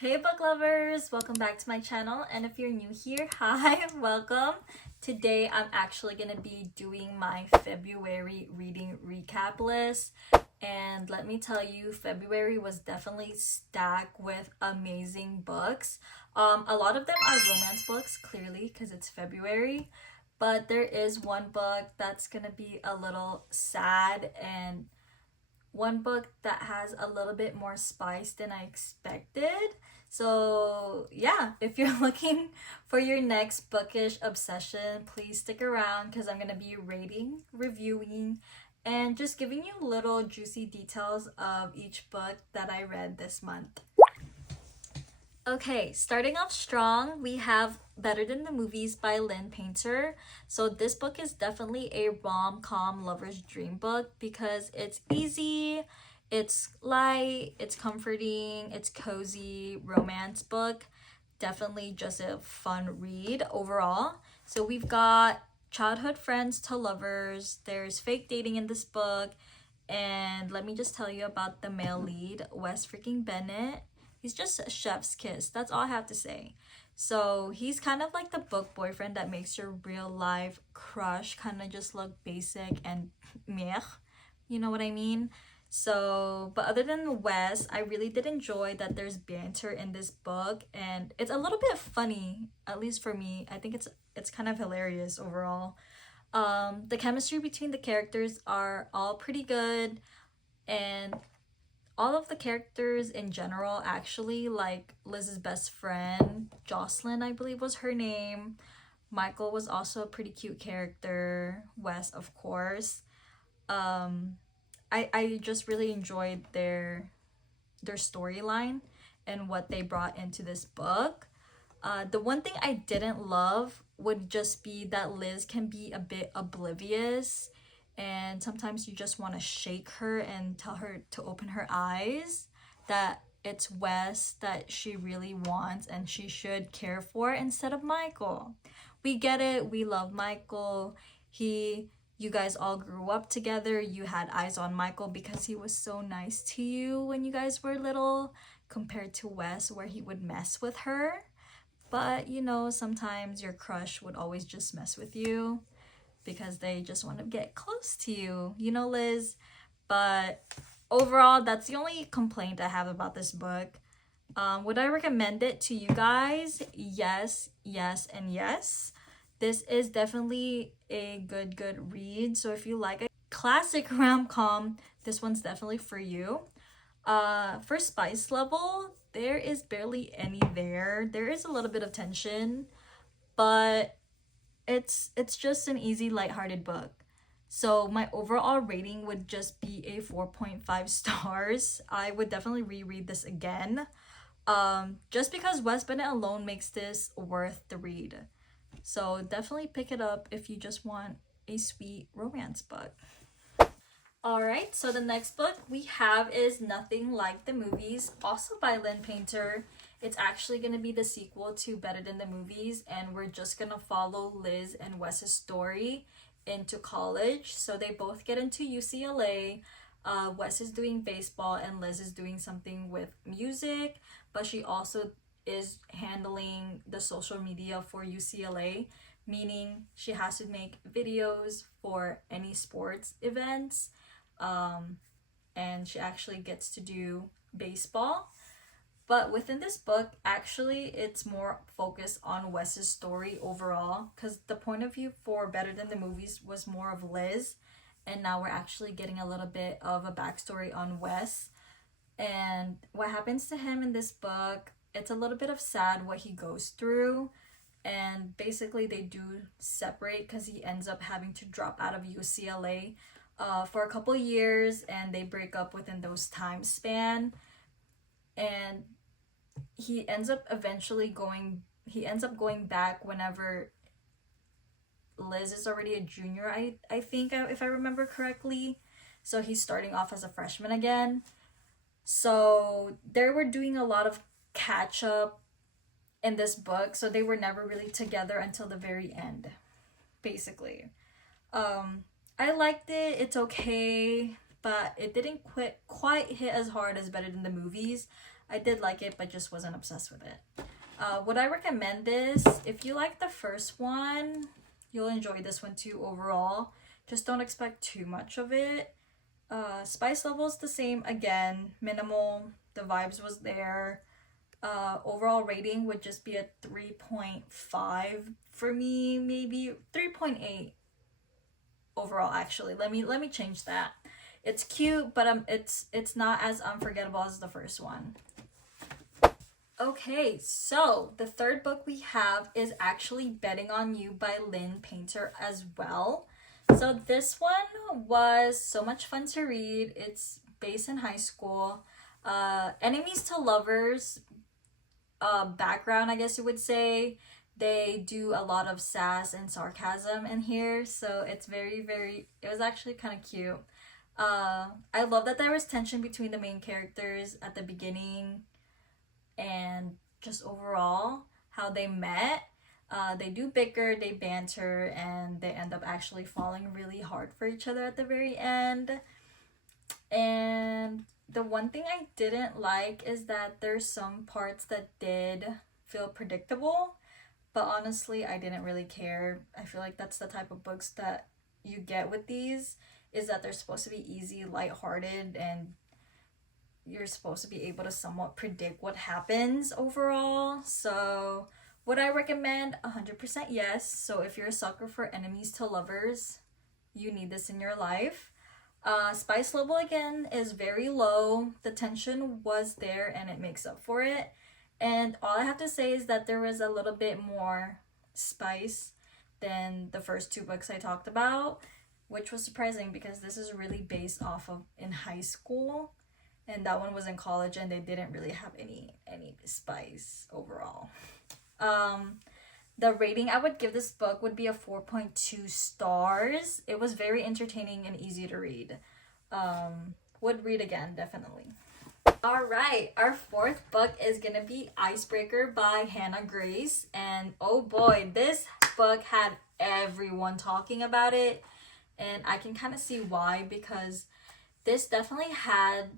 Hey book lovers, welcome back to my channel, and if you're new here, hi, welcome. Today I'm actually going to be doing my February reading recap list, and let me tell you, February was definitely stacked with amazing books. A lot of them are romance books, clearly, because it's February, but there is one book that's going to be a little sad, and one book that has a little bit more spice than I expected. So, yeah, if you're looking for your next bookish obsession, please stick around because I'm going to be rating, reviewing, and just giving you little juicy details of each book that I read this month. Okay, starting off strong, we have Better Than the Movies by Lynn Painter. So this book is definitely a rom-com lover's dream book because it's easy, it's light, it's comforting, it's cozy, romance book. Definitely just a fun read overall. So we've got childhood friends to lovers, there's fake dating in this book, and let me just tell you about the male lead, Wes freaking Bennett. He's just a chef's kiss. That's all I have to say. So he's kind of like the book boyfriend that makes your real life crush kind of just look basic and meh. You know what I mean? So, but other than Wes, I really did enjoy that there's banter in this book, and it's a little bit funny, at least for me. I think it's kind of hilarious overall. The chemistry between the characters are all pretty good, and all of the characters in general, actually, like Liz's best friend Jocelyn, I believe was her name. Michael was also a pretty cute character. Wes, of course. I just really enjoyed their storyline and what they brought into this book. The one thing I didn't love would just be that Liz can be a bit oblivious, and sometimes you just want to shake her and tell her to open her eyes, that it's Wes that she really wants and she should care for instead of Michael. We get it, we love Michael. You guys all grew up together. You had eyes on Michael because he was so nice to you when you guys were little, compared to Wes where he would mess with her. But you know, sometimes your crush would always just mess with you because they just want to get close to you, you know, Liz. But overall, that's the only complaint I have about this book. Would I recommend it to you guys? Yes, yes, and yes. This is definitely a good read. So if you like a classic rom-com, this one's definitely for you. For spice level, there is barely any there. There is a little bit of tension, but it's just an easy lighthearted book. So my overall rating would just be a 4.5 stars. I would definitely reread this again. Just because Wes Bennett alone makes this worth the read. So definitely pick it up if you just want a sweet romance book. Alright, so the next book we have is Nothing Like the Movies, also by Lynn Painter. It's actually going to be the sequel to Better Than the Movies, and we're just going to follow Liz and Wes's story into college. So they both get into UCLA. Wes is doing baseball and Liz is doing something with music, but she also is handling the social media for UCLA, meaning she has to make videos for any sports events, and she actually gets to do baseball. But within this book, actually, it's more focused on Wes's story overall, because the point of view for Better Than the Movies was more of Liz, and now we're actually getting a little bit of a backstory on Wes and what happens to him in this book. It's a little bit of sad what he goes through, and basically they do separate because he ends up having to drop out of UCLA for a couple years, and they break up within those time span, and he ends up going back whenever Liz is already a junior, I think, if I remember correctly. So he's starting off as a freshman again. So they were doing a lot of catch up in this book, so they were never really together until the very end, basically. I liked it. It's okay, but it didn't quite hit as hard as Better Than the Movies. I did like it, but just wasn't obsessed with it. Would I recommend this? If you like the first one, you'll enjoy this one too overall. Just don't expect too much of it. Spice level's the same again, minimal. The vibes was there. Overall rating would just be a 3.5 for me, maybe 3.8 overall. Actually, let me change that. It's cute, but it's not as unforgettable as the first one. Okay, so the third book we have is actually Betting on You by Lynn Painter as well. So this one was so much fun to read. It's based in high school. Enemies to lovers background, I guess you would say. They do a lot of sass and sarcasm in here, so it's very, it was actually kind of cute. I love that there was tension between the main characters at the beginning, and just overall how they met. They do bicker, they banter, and they end up actually falling really hard for each other at the very end. And the one thing I didn't like is that there's some parts that did feel predictable, but honestly I didn't really care. I feel like that's the type of books that you get with these, is that they're supposed to be easy, lighthearted, and you're supposed to be able to somewhat predict what happens overall. So would I recommend? 100% yes. So if you're a sucker for enemies to lovers, you need this in your life. Spice level again is very low. The tension was there and it makes up for it. And all I have to say is that there was a little bit more spice than the first two books I talked about, which was surprising because this is really based off of in high school, and that one was in college, and they didn't really have any spice overall. The rating I would give this book would be a 4.2 stars. It was very entertaining and easy to read. Would read again, definitely. All right, our fourth book is gonna be Icebreaker by Hannah Grace, and oh boy, this book had everyone talking about it, and I can kind of see why, because this definitely had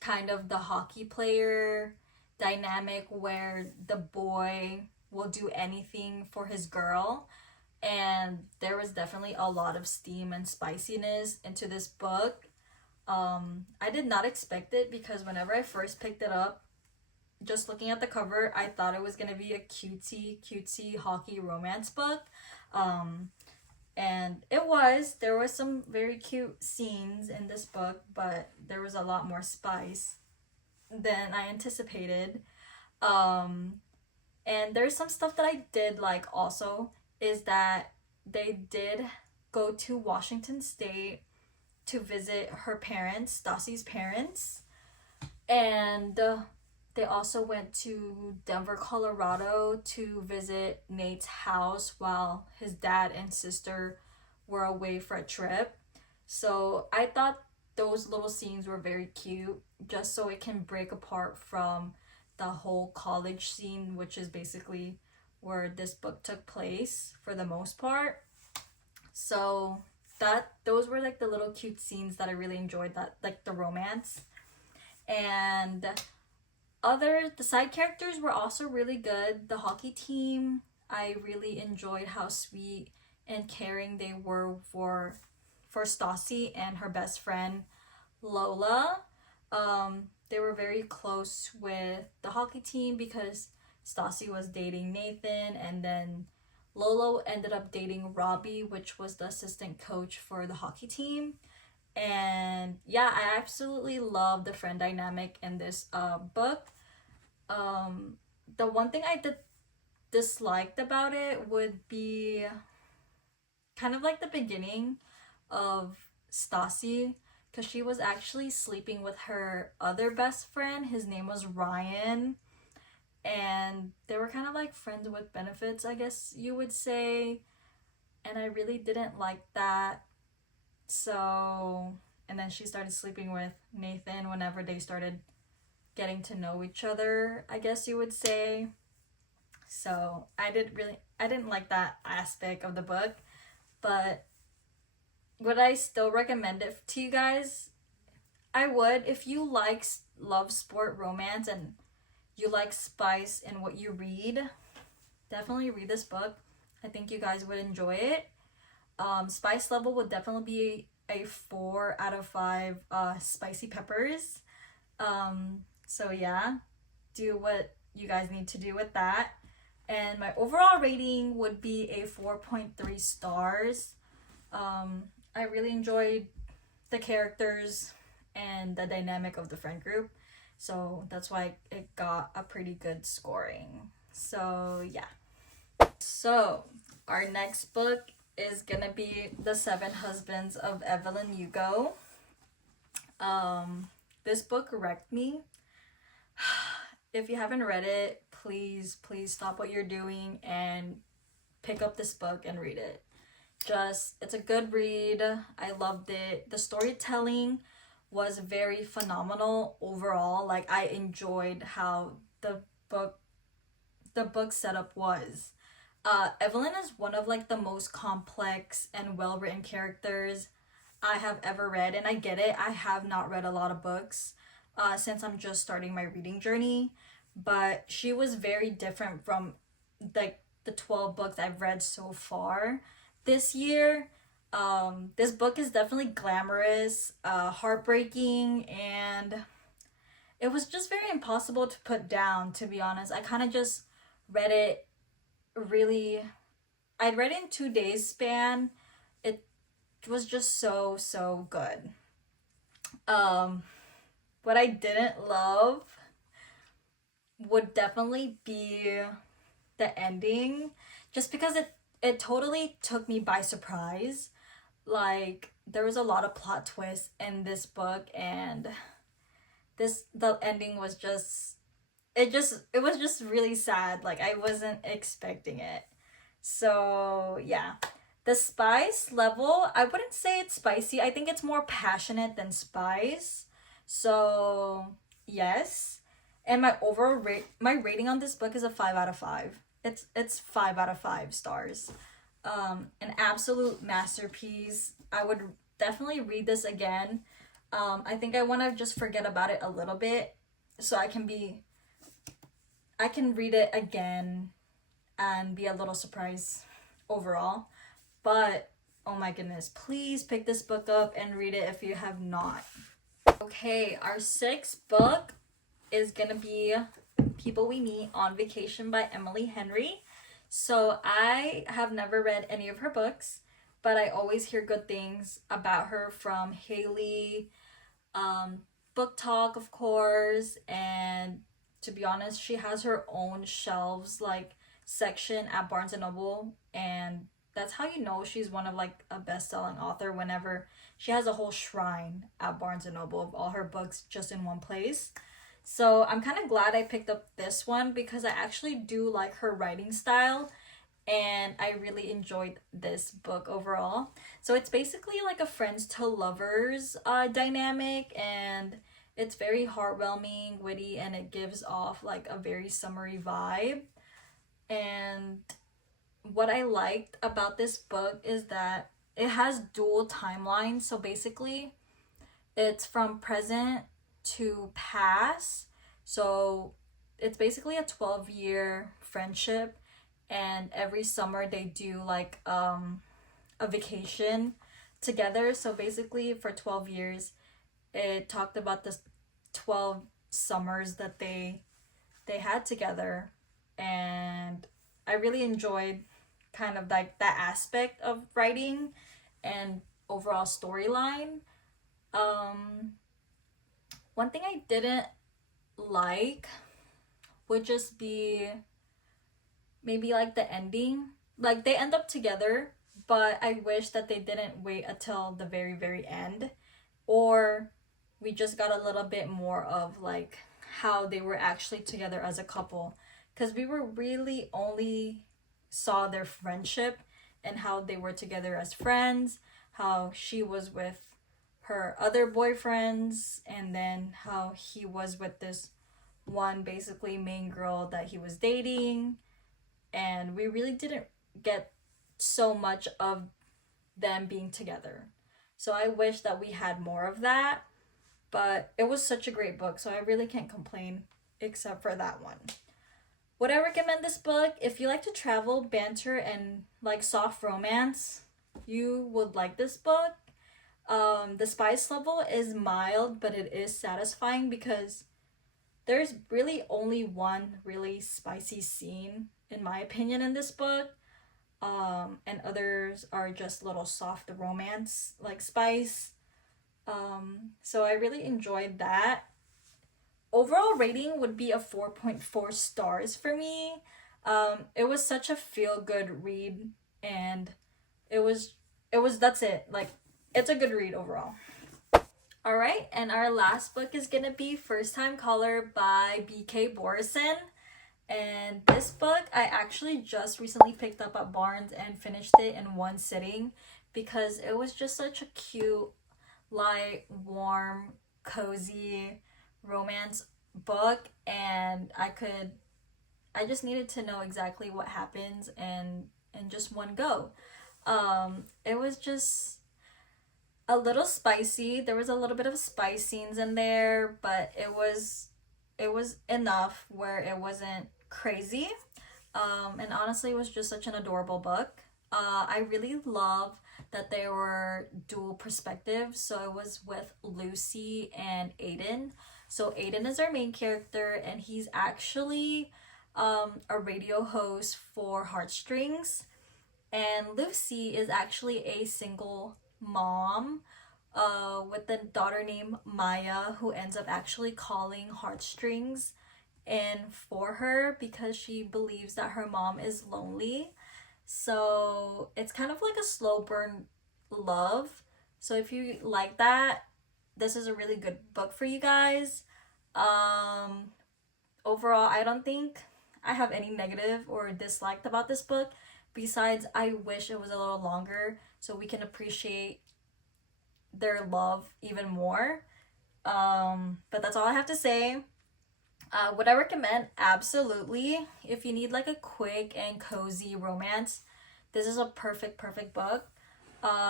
kind of the hockey player dynamic where the boy will do anything for his girl, and there was definitely a lot of steam and spiciness into this book. I did not expect it, because whenever I first picked it up, just looking at the cover, I thought it was gonna be a cutesy hockey romance book. And it was. There was some very cute scenes in this book, but there was a lot more spice than I anticipated. And there's some stuff that I did like also, is that they did go to Washington State to visit her parents, Stassi's parents, and they also went to Denver, Colorado to visit Nate's house while his dad and sister were away for a trip. So I thought those little scenes were very cute, just so it can break apart from the whole college scene, which is basically where this book took place for the most part. So those were like the little cute scenes that I really enjoyed, that like the romance. And the side characters were also really good. The hockey team, I really enjoyed how sweet and caring they were for Stassi and her best friend Lola. They were very close with the hockey team because Stassi was dating Nathan, and then Lolo ended up dating Robbie, which was the assistant coach for the hockey team. And yeah, I absolutely love the friend dynamic in this book. The one thing I disliked about it would be kind of like the beginning of Stassi, because she was actually sleeping with her other best friend. His name was Ryan, and they were kind of like friends with benefits, I guess you would say, and I really didn't like that. So, and then she started sleeping with Nathan whenever they started getting to know each other, I guess you would say. So I didn't like that aspect of the book. But would I still recommend it to you guys? I would. If you like love, sport, romance, and you like spice in what you read, definitely read this book. I think you guys would enjoy it. Spice level would definitely be a 4 out of 5 spicy peppers. So yeah, do what you guys need to do with that. And my overall rating would be a 4.3 stars. I really enjoyed the characters and the dynamic of the friend group. So that's why it got a pretty good scoring. So yeah. So our next book is gonna be The Seven Husbands of Evelyn Hugo. This book wrecked me. If you haven't read it, please stop what you're doing and pick up this book and read it. It's a good read. I loved it. The storytelling was very phenomenal overall. Like, I enjoyed how the book setup was. Evelyn is one of like the most complex and well-written characters I have ever read, and I get it. I have not read a lot of books since I'm just starting my reading journey, but she was very different from like the 12 books I've read so far this year. This book is definitely glamorous, heartbreaking, and it was just very impossible to put down, to be honest. I kind of just read it I'd read it in 2 days span. It was just so good. What I didn't love would definitely be the ending, just because it totally took me by surprise. Like, there was a lot of plot twists in this book, and the ending was just it was just really sad. Like, I wasn't expecting it. So yeah, the spice level, I wouldn't say it's spicy. I think it's more passionate than spice. So yes. And my overall my rating on this book is a 5 out of 5. It's 5 out of 5 stars. An absolute masterpiece. I would definitely read this again. I think I want to just forget about it a little bit so I can read it again and be a little surprised overall. But oh my goodness, please pick this book up and read it if you have not. Okay, our sixth book is gonna be People We Meet on Vacation by Emily Henry. So I have never read any of her books, but I always hear good things about her from Haley, Book Talk, of course, and to be honest, she has her own shelves like section at Barnes and Noble, and that's how you know she's one of like a best-selling author, whenever she has a whole shrine at Barnes and Noble of all her books just in one place. So I'm kind of glad I picked up this one because I actually do like her writing style, and I really enjoyed this book overall. So it's basically like a friends to lovers dynamic, and it's very heartwarming, witty, and it gives off like a very summery vibe. And what I liked about this book is that it has dual timelines. So basically, it's from present to past. So it's basically a 12-year friendship, and every summer they do like a vacation together. So basically, for 12 years, it talked about the 12 summers that they had together, and I really enjoyed kind of like that aspect of writing and overall storyline. One thing I didn't like would just be maybe like the ending. Like, they end up together, but I wish that they didn't wait until the very end, or we just got a little bit more of like how they were actually together as a couple, because we were really only saw their friendship and how they were together as friends, how she was with her other boyfriends, and then how he was with this one basically main girl that he was dating, and we really didn't get so much of them being together. So I wish that we had more of that, but it was such a great book, so I really can't complain except for that one. Would I recommend this book? If you like to travel, banter, and like soft romance, you would like this book. The spice level is mild, but it is satisfying because there's really only one really spicy scene, in my opinion, in this book. And others are just little soft romance, like spice. So I really enjoyed that. Overall rating would be a 4.4 stars for me. It was such a feel-good read, and that's it. Like, it's a good read overall. All right, and our last book is gonna be First Time Caller by B.K. Borison. And this book I actually just recently picked up at Barnes and finished it in one sitting because it was just such a cute, light, warm, cozy romance book, and I just needed to know exactly what happens and in just one go. It was just a little spicy. There was a little bit of spice scenes in there, but it was enough where it wasn't crazy. And honestly, it was just such an adorable book. I really love that there were dual perspectives. So it was with Lucy and Aiden. So Aiden is our main character, and he's actually a radio host for Heartstrings. And Lucy is actually a single mom with a daughter named Maya, who ends up actually calling Heartstrings in for her because she believes that her mom is lonely. So it's kind of like a slow burn love. So if you like that, this is a really good book for you guys. Overall, I don't think I have any negative or disliked about this book. Besides, I wish it was a little longer so we can appreciate their love even more. But that's all I have to say. Would I recommend? Absolutely. If you need like a quick and cozy romance, this is a perfect book.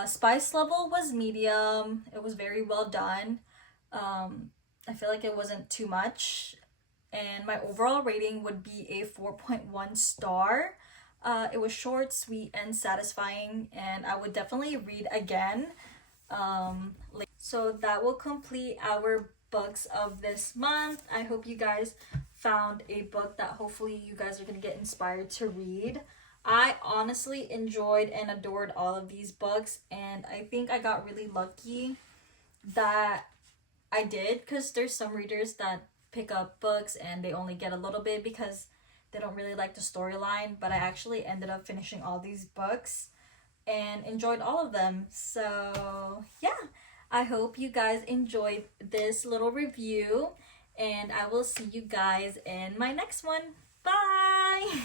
Spice level was medium. It was very well done. I feel like it wasn't too much. And my overall rating would be a 4.1 star. It was short, sweet, and satisfying, and I would definitely read again. So that will complete our books of this month. I hope you guys found a book that hopefully you guys are going to get inspired to read. I honestly enjoyed and adored all of these books, and I think I got really lucky that I did, because there's some readers that pick up books and they only get a little bit because they don't really like the storyline, but I actually ended up finishing all these books and enjoyed all of them. So yeah, I hope you guys enjoyed this little review, and I will see you guys in my next one. Bye!